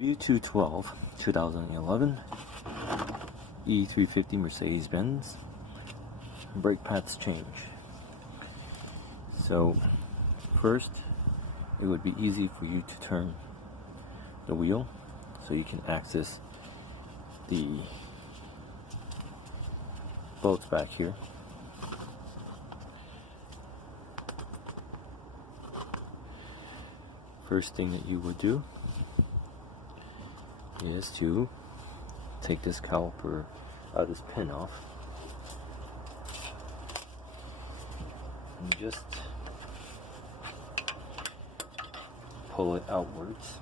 W212 2011 E350 Mercedes-Benz brake paths change. So first, it would be easy for you to turn the wheel so you can access the bolts back here. First thing that you would do is to take this caliper, this pin off, and just pull it outwards.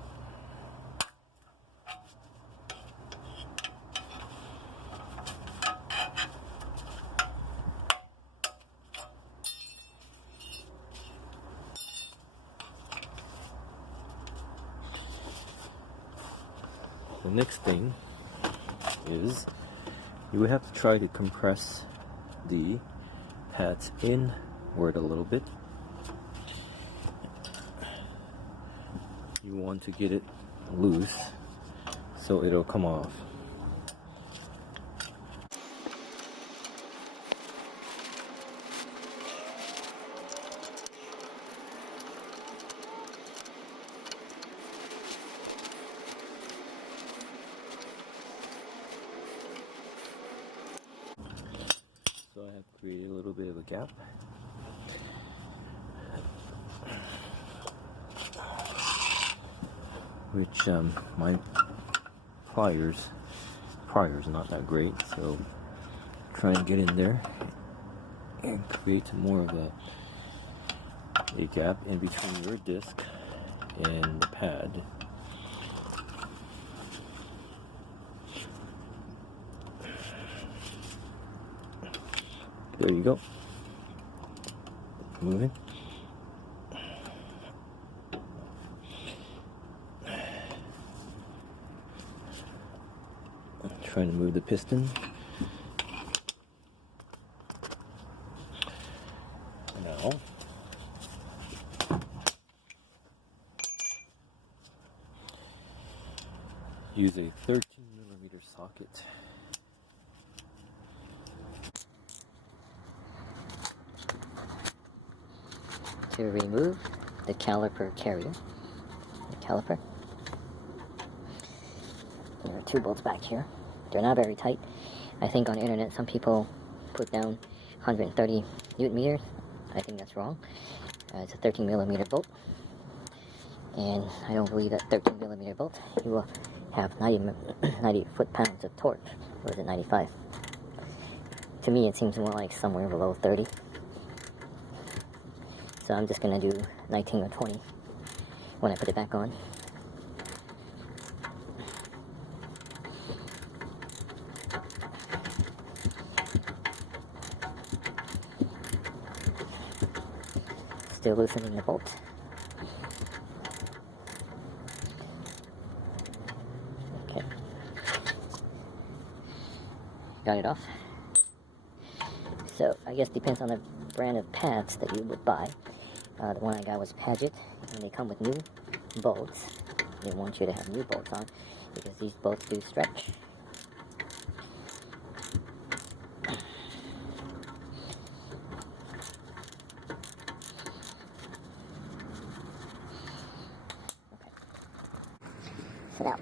The next thing is you would have to try to compress the pads inward a little bit. You want to get it loose so it'll come off. So I have created a little bit of a gap. Which my pliers are not that great, so try and get in there and create more of a gap in between your disc and the pad. There you go. Moving. Trying to move the piston. Now, use a 13mm socket. To remove the caliper carrier, there are two bolts back here. They're not very tight. I think on the internet some people put down 130 Newton meters. I think that's wrong. It's a 13mm bolt, and I don't believe that 13mm bolt you will have 90 foot-pounds of torque, or is it 95? To me it seems more like somewhere below 30. So I'm just going to do 19 or 20 when I put it back on. Still loosening the bolt. Okay. Got it off. So I guess depends on the brand of pads that you would buy. The one I got was Paget, and they come with new bolts. They want you to have new bolts on because these bolts do stretch. Okay. Sit out.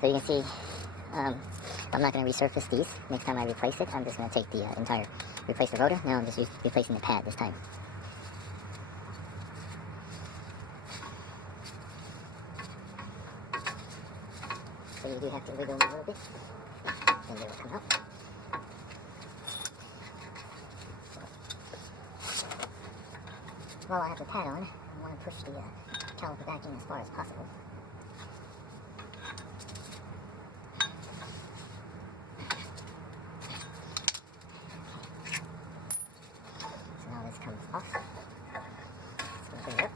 So you can see, I'm not going to resurface these. Next time I replace it, I'm just going to take the replace the rotor. Now I'm just replacing the pad this time. So you do have to wiggle them a little bit, and they will come out. While I have the pad on, I want to push the caliper back in as far as possible. Comes off. Let's open it up.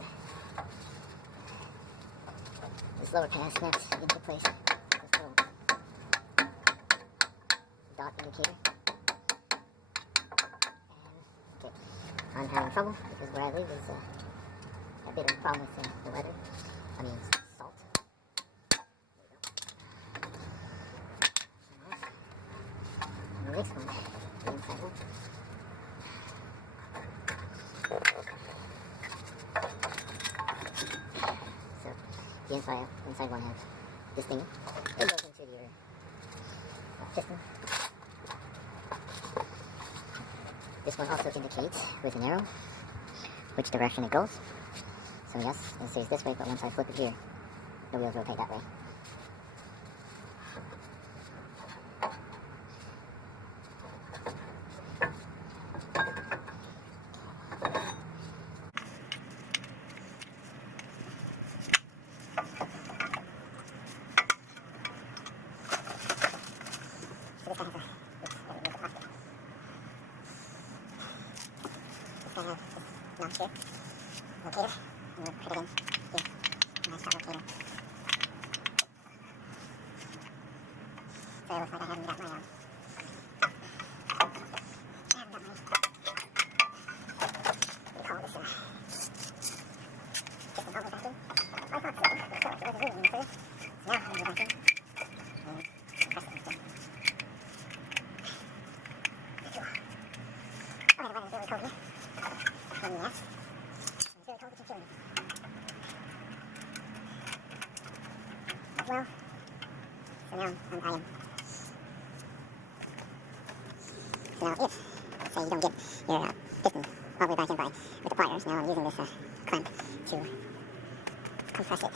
This lower pad snaps into place. This little dot indicator. trouble because where I live is a bit of a problem with the weather. I mean, salt. And the next one, the inside one. So the inside one has this thing. It goes into your piston. This one also indicates with an arrow which direction it goes. So yes, it says this way, but once I flip it here, the wheels rotate that way. Notch here, locator, and we'll put it in here. Nice hot locator. So it looks like I haven't got my I haven't got my, what do you call this, piston hole back in. I thought so, but it wasn't really clear. Now I'm going to go back in and press it like that. Oh, the weather's really cold here. And yes, it's really cold, it's killing me. Well, so now So now if, let's say you don't get your piston all the way back in with the pliers, now I'm using this clamp to compress it.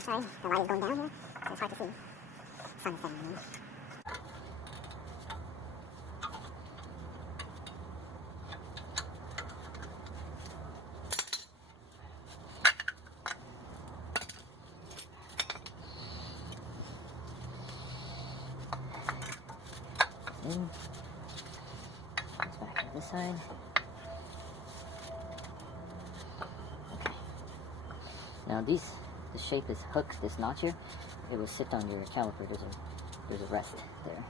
Sorry, the light is going down here, so it's hard to see. Sun is setting in. It's back to this side. Okay. Now the shape is hooked, this notch here, it will sit on your caliper. There's a rest there.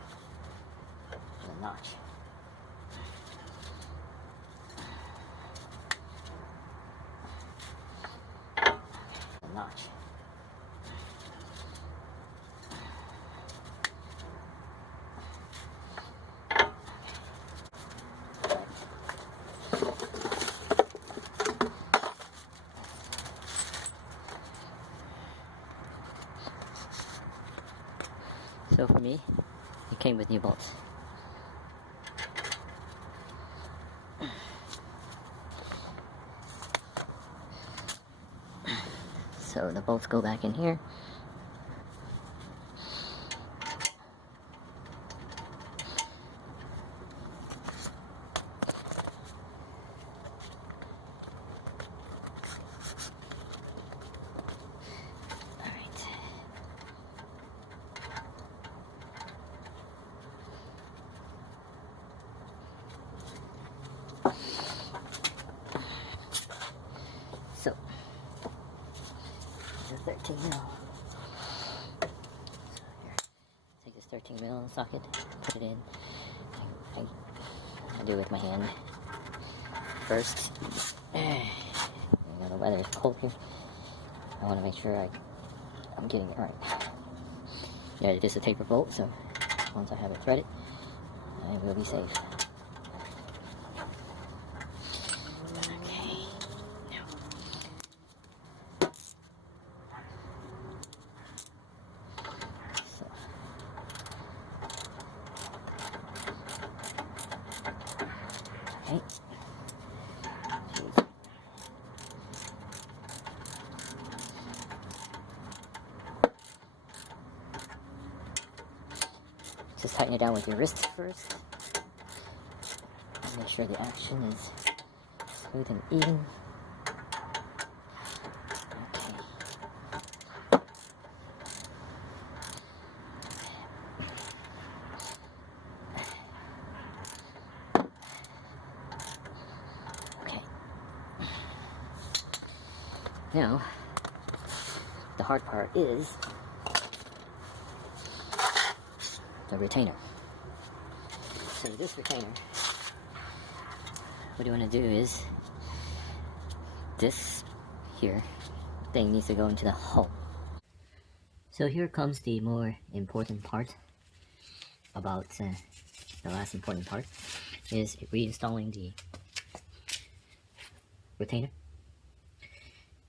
There's a notch. A notch. So for me, it came with new bolts. So the bolts go back in here. So, the 13 mil. So here, take this 13 mil socket, put it in. I do it with my hand first. You know, the weather is cold here. I want to make sure I'm getting it right. Yeah, it is a taper bolt, so once I have it threaded, I will be safe. Okay. Just tighten it down with your wrist first. Make sure the action is smooth and even. Now, the hard part is the retainer. So this retainer, what you want to do is, this here thing needs to go into the hole. So here comes the more important part about the last important part is reinstalling the retainer.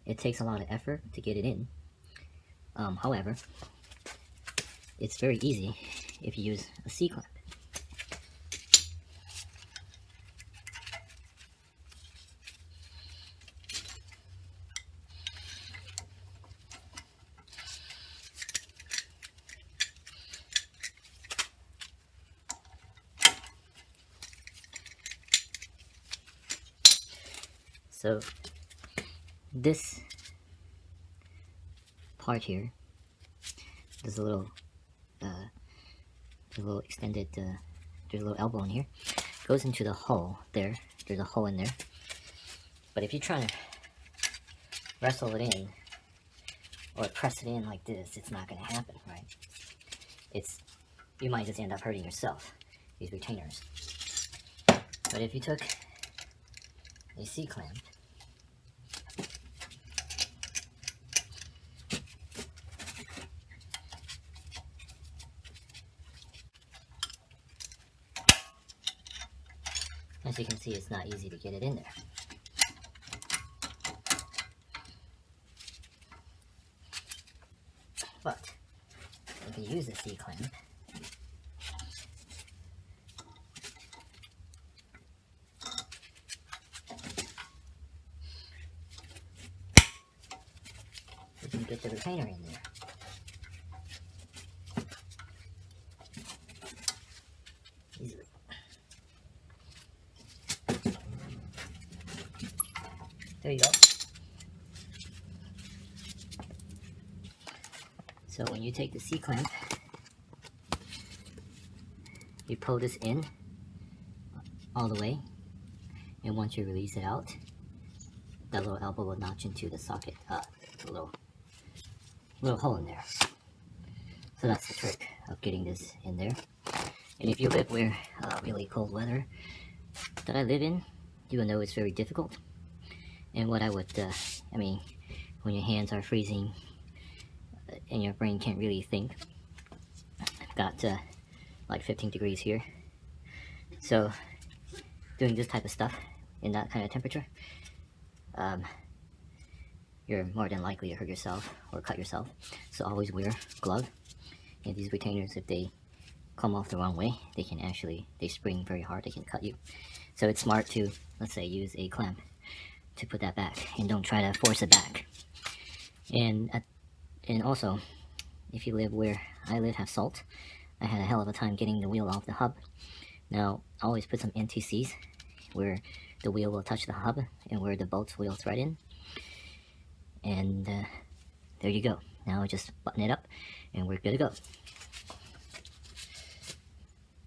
It takes a lot of effort to get it in. However, it's very easy if you use a C-clamp. So this part here, there's a little extended, there's a little elbow in here, goes into the hole there. There's a hole in there. But if you try to wrestle it in or press it in like this, it's not going to happen, right? You might just end up hurting yourself, these retainers. But if you took a C-clamp, as you can see, it's not easy to get it in there. But if you use the C-clamp, you can get the retainer in there. Easily. There you go. So when you take the C-clamp, you pull this in all the way, and once you release it out, that little elbow will notch into the socket, the little hole in there. So that's the trick of getting this in there. And if you live where really cold weather that I live in, you will know it's very difficult. And what I would, when your hands are freezing and your brain can't really think, I've got like 15 degrees here. So doing this type of stuff in that kind of temperature, you're more than likely to hurt yourself or cut yourself. So always wear a glove. And these retainers, if they come off the wrong way, they spring very hard, they can cut you. So it's smart to, let's say, use a clamp to put that back, and don't try to force it back. And also, if you live where I live, have salt, I had a hell of a time getting the wheel off the hub. Now, always put some NTCs where the wheel will touch the hub and where the bolts will thread in. And there you go. Now just button it up and we're good to go.